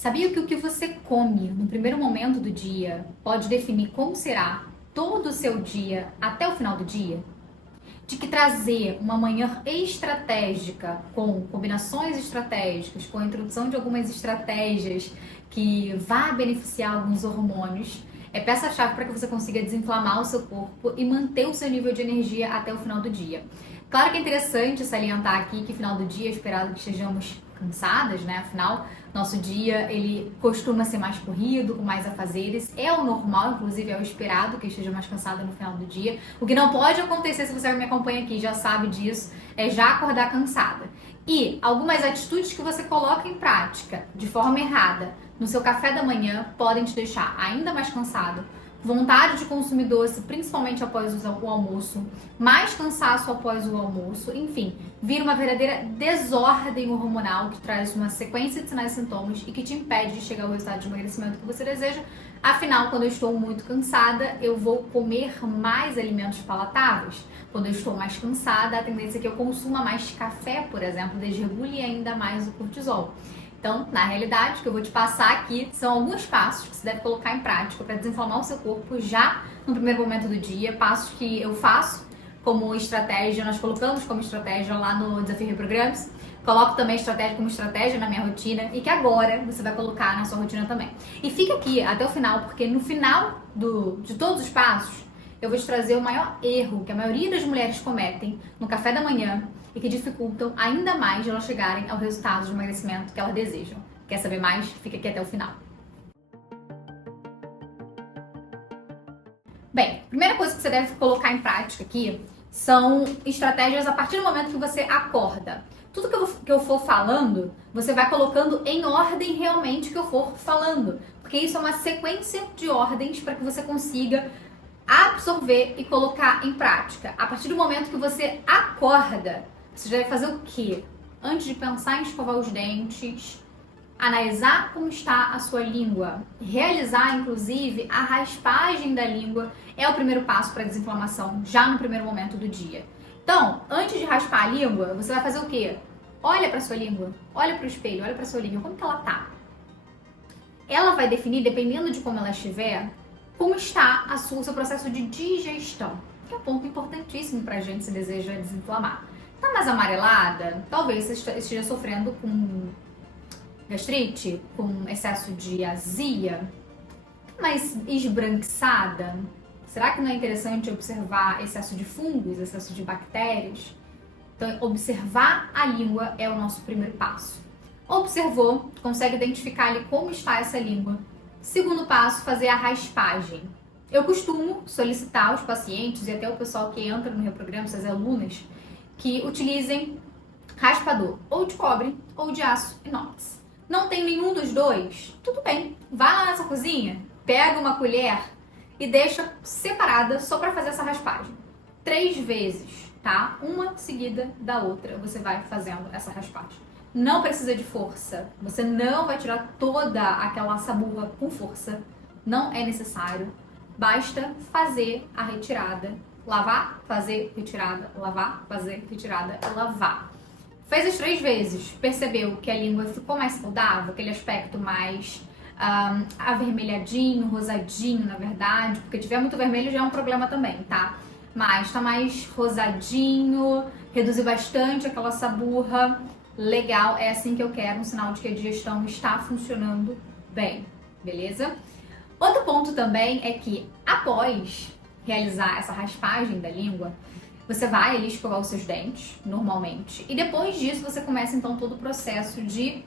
Sabia que o que você come no primeiro momento do dia pode definir como será todo o seu dia até o final do dia? De que trazer uma manhã estratégica, com combinações estratégicas, com a introdução de algumas estratégias que vá beneficiar alguns hormônios, é peça-chave para que você consiga desinflamar o seu corpo e manter o seu nível de energia até o final do dia. Claro que é interessante salientar aqui que final do dia é esperado que estejamos cansadas, né? Afinal, nosso dia ele costuma ser mais corrido, com mais afazeres. É o normal, inclusive é o esperado que eu esteja mais cansada no final do dia. O que não pode acontecer, se você me acompanha aqui já sabe disso, é já acordar cansada. E algumas atitudes que você coloca em prática de forma errada no seu café da manhã podem te deixar ainda mais cansado, vontade de consumir doce, principalmente após o almoço, mais cansaço após o almoço, enfim, vira uma verdadeira desordem hormonal que traz uma sequência de sinais e sintomas e que te impede de chegar ao resultado de emagrecimento que você deseja. Afinal, quando eu estou muito cansada, eu vou comer mais alimentos palatáveis. Quando eu estou mais cansada, a tendência é que eu consuma mais café, por exemplo, desregule ainda mais o cortisol. Então, na realidade, o que eu vou te passar aqui são alguns passos que você deve colocar em prática para desinflamar o seu corpo já no primeiro momento do dia. Passos que eu faço como estratégia, nós colocamos como estratégia lá no Desafio Reprogrames. Coloco também estratégia como estratégia na minha rotina e que agora você vai colocar na sua rotina também. E fica aqui até o final, porque no final de todos os passos, eu vou te trazer o maior erro que a maioria das mulheres cometem no café da manhã e que dificultam ainda mais de elas chegarem ao resultado de emagrecimento que elas desejam. Quer saber mais? Fica aqui até o final. Bem, a primeira coisa que você deve colocar em prática aqui são estratégias a partir do momento que você acorda. Tudo que eu for falando, você vai colocando em ordem realmente que eu for falando, porque isso é uma sequência de ordens para que você consiga absorver e colocar em prática. A partir do momento que você acorda, você deve fazer o quê? Antes de pensar em escovar os dentes, analisar como está a sua língua, realizar inclusive a raspagem da língua é o primeiro passo para a desinflamação, já no primeiro momento do dia. Então, antes de raspar a língua, você vai fazer o quê? Olha para sua língua, olha para o espelho, olha para sua língua, como que ela tá? Ela vai definir, dependendo de como ela estiver, como está o seu processo de digestão, que é um ponto importantíssimo para a gente se deseja desinflamar. Tá mais amarelada? Talvez você esteja sofrendo com gastrite, com excesso de azia, mais esbranquiçada. Será que não é interessante observar excesso de fungos, excesso de bactérias? Então, observar a língua é o nosso primeiro passo. Observou, consegue identificar ali como está essa língua. Segundo passo, fazer a raspagem. Eu costumo solicitar aos pacientes e até o pessoal que entra no meu programa, essas alunas, que utilizem raspador ou de cobre ou de aço inox. Não tem nenhum dos dois? Tudo bem. Vai lá nessa cozinha, pega uma colher e deixa separada só para fazer essa raspagem. 3 vezes, tá? Uma seguida da outra, você vai fazendo essa raspagem. Não precisa de força. Você não vai tirar toda aquela saburra com força. Não é necessário. Basta fazer a retirada. Lavar, fazer, retirada, lavar, fazer, retirada, lavar. Fez as 3 vezes, percebeu que a língua ficou mais saudável, aquele aspecto mais avermelhadinho, rosadinho, na verdade, porque tiver muito vermelho já é um problema também, tá? Mas tá mais rosadinho, reduziu bastante aquela saburra, legal, é assim que eu quero, um sinal de que a digestão está funcionando bem, beleza? Outro ponto também é que após realizar essa raspagem da língua, você vai ali escovar os seus dentes, normalmente. E depois disso, você começa então todo o processo de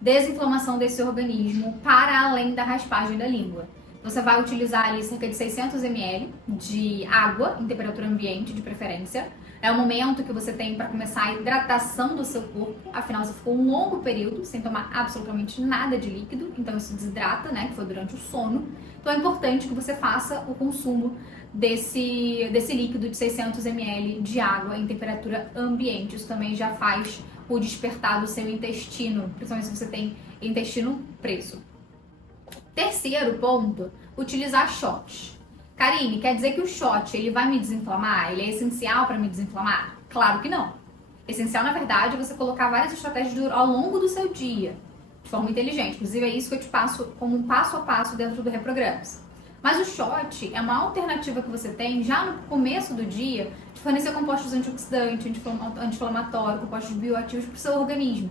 desinflamação desse organismo para além da raspagem da língua. Você vai utilizar ali cerca de 600 ml de água em temperatura ambiente, de preferência. É o momento que você tem para começar a hidratação do seu corpo. Afinal, você ficou um longo período sem tomar absolutamente nada de líquido. Então, isso desidrata, né? Que foi durante o sono. Então, é importante que você faça o consumo desse líquido de 600 ml de água em temperatura ambiente. Isso também já faz o despertar do seu intestino, principalmente se você tem intestino preso. Terceiro ponto, utilizar shots. Karine, quer dizer que o shot ele vai me desinflamar? Ele é essencial para me desinflamar? Claro que não. Essencial, na verdade, é você colocar várias estratégias ao longo do seu dia. de forma inteligente. Inclusive, é isso que eu te passo como um passo a passo dentro do Reprogramas. Mas o shot é uma alternativa que você tem já no começo do dia de fornecer compostos antioxidantes, anti-inflamatórios, compostos bioativos para o seu organismo.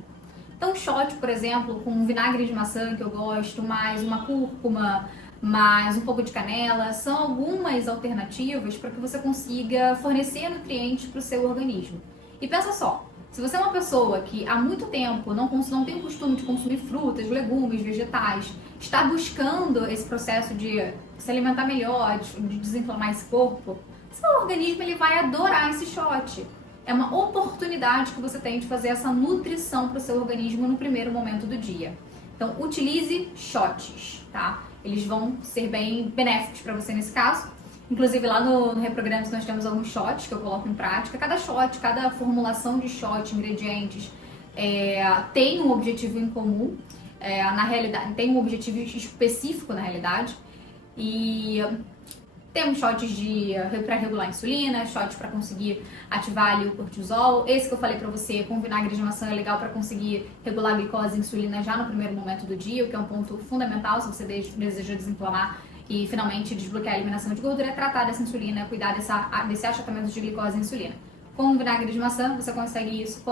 Então, o shot, por exemplo, com vinagre de maçã, que eu gosto, mais uma cúrcuma, mais um pouco de canela, são algumas alternativas para que você consiga fornecer nutrientes para o seu organismo. E pensa só, se você é uma pessoa que há muito tempo não tem o costume de consumir frutas, legumes, vegetais, está buscando esse processo de se alimentar melhor, de desinflamar esse corpo, seu organismo ele vai adorar esse shot. É uma oportunidade que você tem de fazer essa nutrição para o seu organismo no primeiro momento do dia. Então, utilize shots, tá? Eles vão ser bem benéficos para você nesse caso. Inclusive, lá no Reprogramas nós temos alguns shots que eu coloco em prática. Cada shot, cada formulação de shot, ingredientes, tem um objetivo em comum. Na realidade, tem um objetivo específico na realidade. E temos shots para regular a insulina, shots para conseguir ativar ali o cortisol. Esse que eu falei para você, com vinagre de maçã, é legal para conseguir regular a glicose e a insulina já no primeiro momento do dia, o que é um ponto fundamental se você deseja desinflamar e finalmente desbloquear a eliminação de gordura, é tratar dessa insulina, cuidar desse achatamento de glicose e insulina. Com o vinagre de maçã, você consegue isso com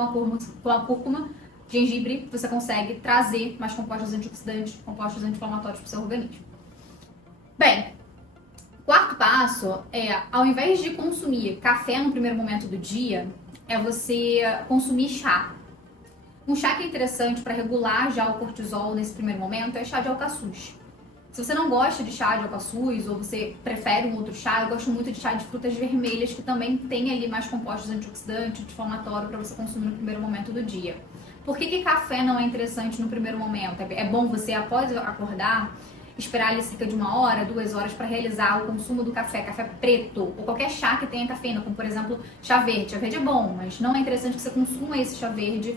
a cúrcuma, gengibre, você consegue trazer mais compostos antioxidantes, compostos anti-inflamatórios para o seu organismo. Bem, quarto passo é, ao invés de consumir café no primeiro momento do dia, é você consumir chá. Um chá que é interessante para regular já o cortisol nesse primeiro momento é chá de alcaçuz. Se você não gosta de chá de alcaçuz ou você prefere um outro chá, eu gosto muito de chá de frutas vermelhas, que também tem ali mais compostos antioxidantes, anti-inflamatório para você consumir no primeiro momento do dia. Por que café não é interessante no primeiro momento? É bom você, após acordar, esperar ali cerca de 1 hora, 2 horas para realizar o consumo do café preto ou qualquer chá que tenha cafeína, como por exemplo chá verde. Chá verde é bom, mas não é interessante que você consuma esse chá verde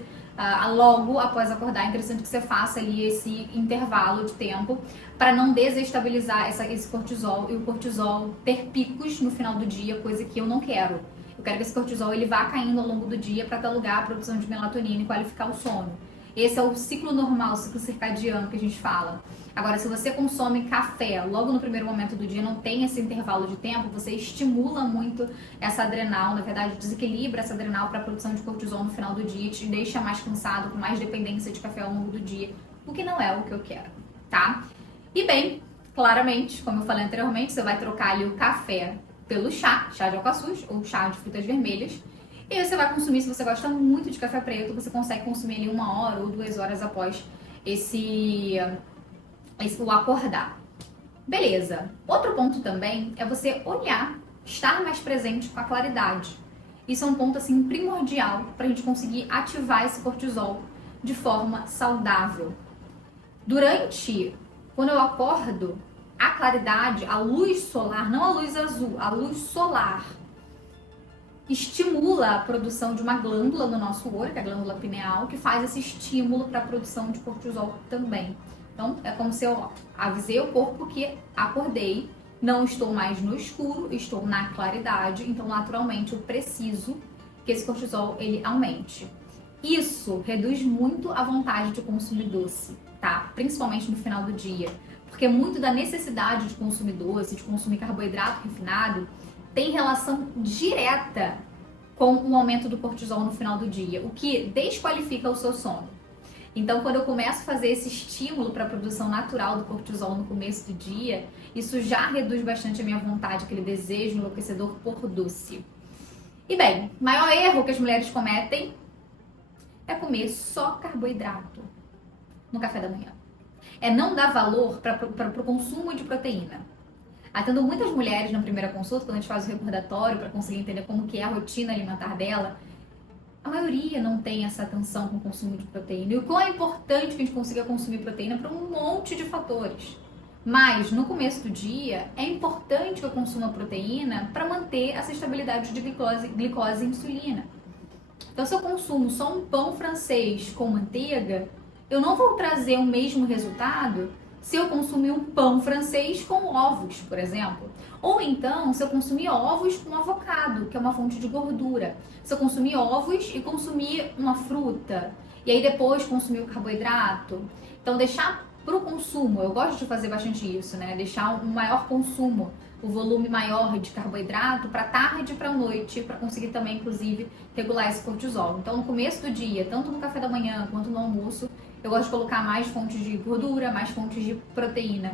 logo após acordar. É interessante que você faça ali esse intervalo de tempo para não desestabilizar esse cortisol e o cortisol ter picos no final do dia, coisa que eu não quero. Eu quero que esse cortisol ele vá caindo ao longo do dia para dar lugar à produção de melatonina e qualificar o sono. Esse é o ciclo normal, o ciclo circadiano que a gente fala. Agora, se você consome café logo no primeiro momento do dia, não tem esse intervalo de tempo, você estimula muito essa adrenal, na verdade, desequilibra essa adrenal para a produção de cortisol no final do dia, te deixa mais cansado, com mais dependência de café ao longo do dia, o que não é o que eu quero, tá? E bem, claramente, como eu falei anteriormente, você vai trocar ali o café pelo chá de alcaçuz ou chá de frutas vermelhas. E aí você vai consumir, se você gosta muito de café preto, você consegue consumir ali 1 hora ou 2 horas após o acordar. Beleza. Outro ponto também é você olhar, estar mais presente com a claridade. Isso é um ponto assim primordial para a gente conseguir ativar esse cortisol de forma saudável. Quando eu acordo, a claridade, a luz solar, não a luz azul, a luz solar, estimula a produção de uma glândula no nosso olho, que é a glândula pineal, que faz esse estímulo para a produção de cortisol também. Então, é como se eu avisei o corpo que acordei, não estou mais no escuro, estou na claridade, então naturalmente eu preciso que esse cortisol ele aumente. Isso reduz muito a vontade de consumir doce, tá? Principalmente no final do dia, porque muito da necessidade de consumir doce, de consumir carboidrato refinado, tem relação direta com o aumento do cortisol no final do dia, o que desqualifica o seu sono. Então, quando eu começo a fazer esse estímulo para a produção natural do cortisol no começo do dia, isso já reduz bastante a minha vontade, aquele desejo enlouquecedor por doce. E bem, o maior erro que as mulheres cometem é comer só carboidrato no café da manhã. É não dar valor para o consumo de proteína. Atendo muitas mulheres na primeira consulta, quando a gente faz o recordatório para conseguir entender como que é a rotina alimentar dela, a maioria não tem essa atenção com o consumo de proteína. E o quão é importante que a gente consiga consumir proteína para um monte de fatores. Mas, no começo do dia, é importante que eu consuma proteína para manter essa estabilidade de glicose e insulina. Então, se eu consumo só um pão francês com manteiga, eu não vou trazer o mesmo resultado se eu consumir um pão francês com ovos, por exemplo. Ou então, se eu consumir ovos com avocado, que é uma fonte de gordura. Se eu consumir ovos e consumir uma fruta, e aí depois consumir o carboidrato. Então, deixar para o consumo, eu gosto de fazer bastante isso, né? Deixar um maior consumo, o volume maior de carboidrato para tarde e para noite, para conseguir também, inclusive, regular esse cortisol. Então, no começo do dia, tanto no café da manhã quanto no almoço, eu gosto de colocar mais fontes de gordura, mais fontes de proteína,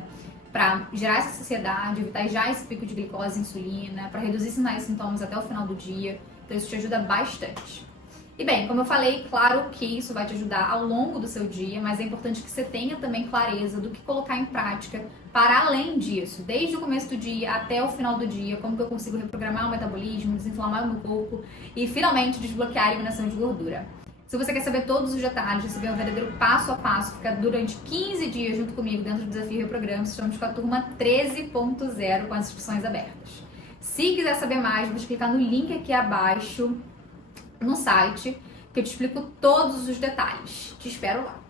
para gerar essa saciedade, evitar já esse pico de glicose e insulina, para reduzir sinais e sintomas até o final do dia. Então, isso te ajuda bastante. E bem, como eu falei, claro que isso vai te ajudar ao longo do seu dia, mas é importante que você tenha também clareza do que colocar em prática para além disso, desde o começo do dia até o final do dia, como que eu consigo reprogramar o metabolismo, desinflamar o meu corpo e finalmente desbloquear a eliminação de gordura. Se você quer saber todos os detalhes, receber um verdadeiro passo a passo, ficar durante 15 dias junto comigo dentro do Desafio Reprograma, estamos com a turma 13.0 com as inscrições abertas. Se quiser saber mais, vou clicar no link aqui abaixo no site, que eu te explico todos os detalhes. Te espero lá.